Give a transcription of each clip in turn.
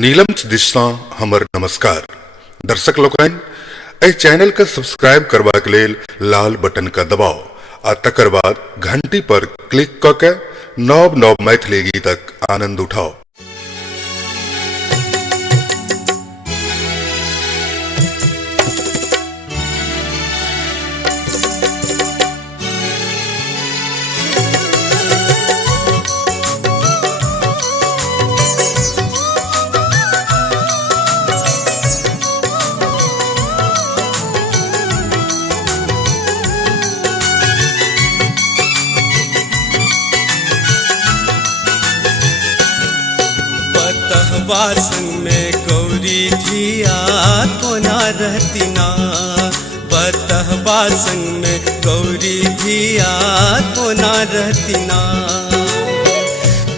नीलम दिशा हमर नमस्कार दर्शक लोकन एहि चैनल के सब्सक्राइब करबा के लेल लाल बटन का दबाव आ तकर बाद घंटी पर क्लिक क के नव नव मैथिली गीतक आनंद उठाओ। बासन में गौरी धिया कोना रहती ना, बतह बासन में गौरी धिया कोना रहती ना,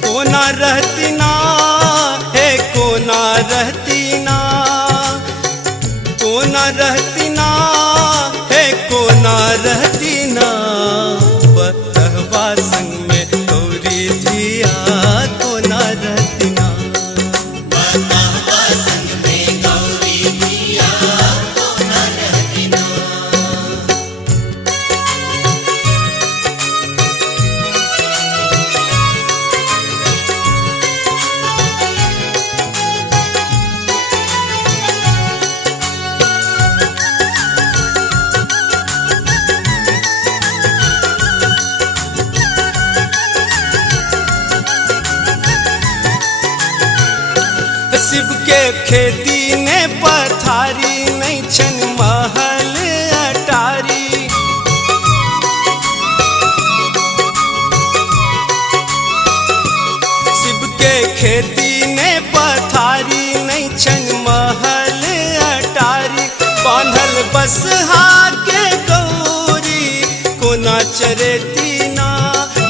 कोना रहती ना हे कोना रहती ना, कोना रहती ना हे कोना रहती ना, बतह बासन में गौरी धिया कोना रहती ना। शिव के खेती ने पथारी नहीं छन महल अटारी, शिव के खेती ने पथारी नहीं छन महल अटारी, बांधल बसहा के गौरी कोना चरेती ना,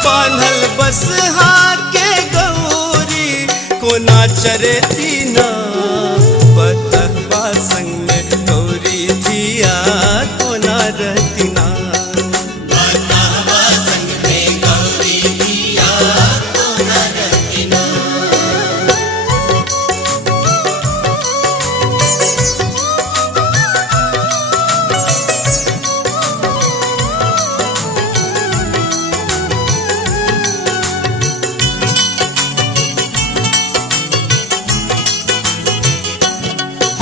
बांधल बसहा के गौरी कोना चरेती ना, बतह बासन में गौरी धिया कोना रहती ना, बतह बासन में गौरी धिया कोना रहती ना।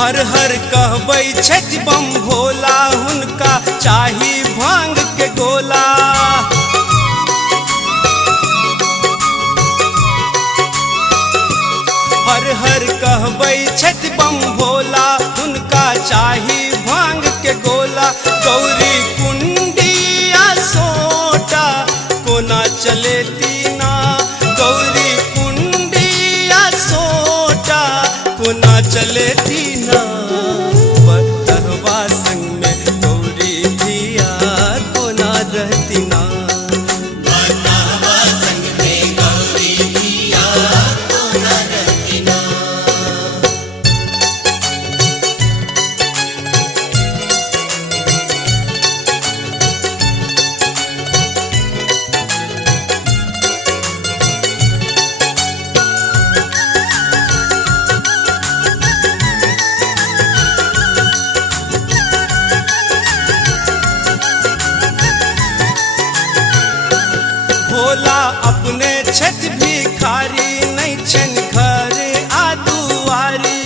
हर हर कहबै छथि बम भोला, हुनका चाही भांग के गोला, हर हर कहबै छथि बम भोला, हुनका चाही भांग के गोला, गौरी कुंडिया सोटा कोना चलेती ना, गौरी कुंडिया सोटा कोना चलेती ना, बतह बासन में गौरी धिया कोना रहती ना, बतह बासन में गौरी धिया कोना रहती ना। भोला अपने छथि भिखारी नहीं छन घर आ दुआरी,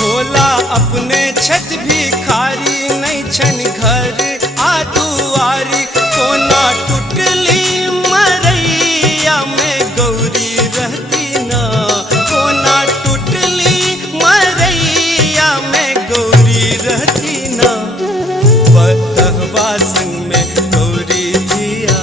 भोला अपने छथि भिखारी नहीं छन घर आ दुआरी, कोना टुटली मरैया में गौरी रहती ना, कोना टुटली मरैया में गौरी रहती ना, बतह बासन में गौरी धिया